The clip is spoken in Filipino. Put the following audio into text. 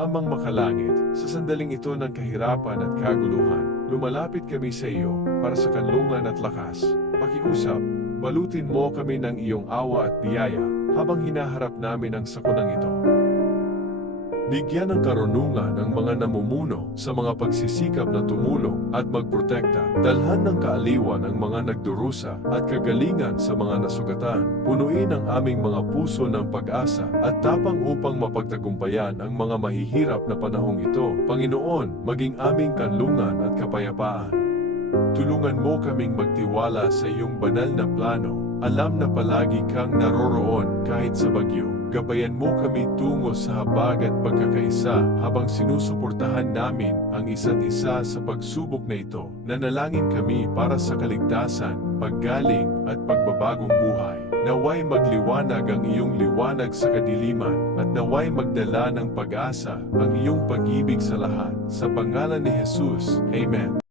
Amang makalangit, sa sandaling ito ng kahirapan at kaguluhan, lumalapit kami sa iyo para sa kanlungan at lakas. Pakiusap, balutin mo kami ng iyong awa at biyaya habang hinaharap namin ang sakunang ito. Bigyan ng karunungan ang mga namumuno sa mga pagsisikap na tumulong at magprotekta. Dalhan ng kaaliwan ang mga nagdurusa at kagalingan sa mga nasugatan. Punuin ang aming mga puso ng pag-asa at tapang upang mapagtagumpayan ang mga mahihirap na panahong ito. Panginoon, maging aming kanlungan at kapayapaan. Tulungan mo kaming magtiwala sa iyong banal na plano. Alam na palagi kang naroroon kahit sa bagyo. Gabayan mo kami tungo sa habag at pagkakaisa habang sinusuportahan namin ang isa't isa sa pagsubok na ito. Nanalangin kami para sa kaligtasan, paggaling at pagbabagong buhay. Naway magliwanag ang iyong liwanag sa kadiliman at naway magdala ng pag-asa ang iyong pag-ibig sa lahat. Sa pangalan ni Jesus, Amen.